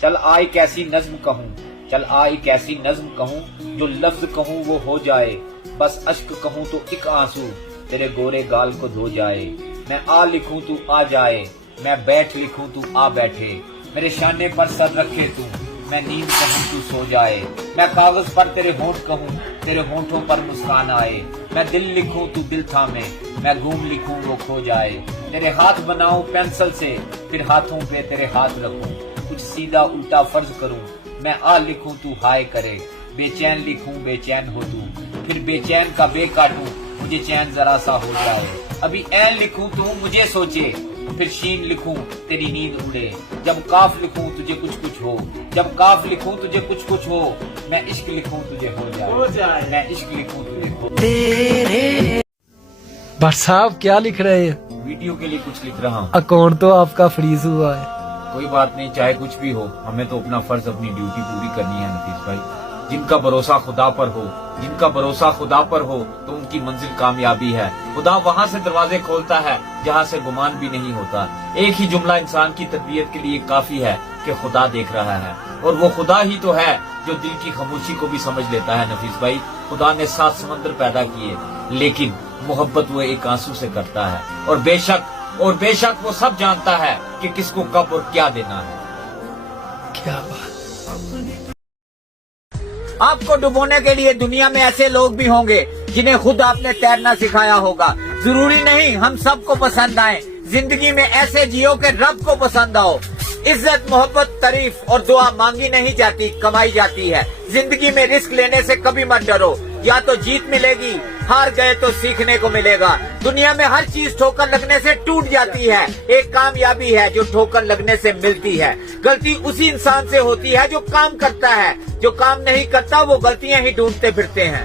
چل آ ایک ایسی نظم کہوں، چل آ ایک ایسی نظم کہوں، جو لفظ کہوں وہ ہو جائے، بس اشک کہوں تو ایک آنسو تیرے گورے گال کو دھو جائے۔ میں آ لکھوں تو آ جائے، میں بیٹھ لکھوں تو آ بیٹھے، میرے شانے پر سر رکھے تو میں نیند کہوں تو سو جائے۔ میں کاغذ پر تیرے ہونٹ کہوں، تیرے ہونٹوں پر مسکان آئے، میں دل لکھوں تو دل تھامے، میں گم لکھوں وہ کھو جائے۔ تیرے ہاتھ بناؤں پینسل سے، پھر ہاتھوں پہ تیرے ہاتھ رکھوں، کچھ سیدھا الٹا فرض کروں، میں آ لکھوں تو ہائے کرے، بے چین لکھوں بے چین ہو تو، پھر بے چین کا بے کاٹوں، مجھے چین ذرا سا ہو جائے۔ ابھی این لکھوں تو مجھے سوچے، پھر شین لکھوں تیری نیند اڑے، جب کاف لکھوں تجھے کچھ کچھ ہو، جب کاف لکھوں تجھے کچھ کچھ ہو، میں عشق لکھوں تجھے ہو جائے، میں عشق لکھوں تجھے ہو جائے۔ بٹ صاحب کیا لکھ رہے ہیں؟ ویڈیو کے لیے کچھ لکھ رہا ہوں۔ اکاؤنٹ تو آپ کا فریز ہوا ہے۔ کوئی بات نہیں، چاہے کچھ بھی ہو، ہمیں تو اپنا فرض اپنی ڈیوٹی پوری کرنی ہے نفیس بھائی۔ جن کا بھروسہ خدا پر ہو، جن کا بھروسہ خدا پر ہو تو ان کی منزل کامیابی ہے۔ خدا وہاں سے دروازے کھولتا ہے جہاں سے گمان بھی نہیں ہوتا۔ ایک ہی جملہ انسان کی تربیت کے لیے کافی ہے کہ خدا دیکھ رہا ہے، اور وہ خدا ہی تو ہے جو دل کی خاموشی کو بھی سمجھ لیتا ہے نفیس بھائی۔ خدا نے 7 سمندر پیدا کیے، لیکن محبت وہ ایک آنسو سے کرتا ہے، اور بے شک وہ سب جانتا ہے کہ کس کو کب اور کیا دینا ہے۔ کیا بات! آپ کو ڈبونے کے لیے دنیا میں ایسے لوگ بھی ہوں گے جنہیں خود آپ نے تیرنا سکھایا ہوگا۔ ضروری نہیں ہم سب کو پسند آئیں، زندگی میں ایسے جیو کہ رب کو پسند آؤ۔ عزت، محبت، تعریف اور دعا مانگی نہیں جاتی، کمائی جاتی ہے۔ زندگی میں رسک لینے سے کبھی مت ڈرو، یا تو جیت ملے گی، ہار گئے تو سیکھنے کو ملے گا۔ دنیا میں ہر چیز ٹھوکر لگنے سے ٹوٹ جاتی ہے، ایک کامیابی ہے جو ٹھوکر لگنے سے ملتی ہے۔ غلطی اسی انسان سے ہوتی ہے جو کام کرتا ہے، جو کام نہیں کرتا وہ غلطیاں ہی ڈھونڈتے پھرتے ہیں۔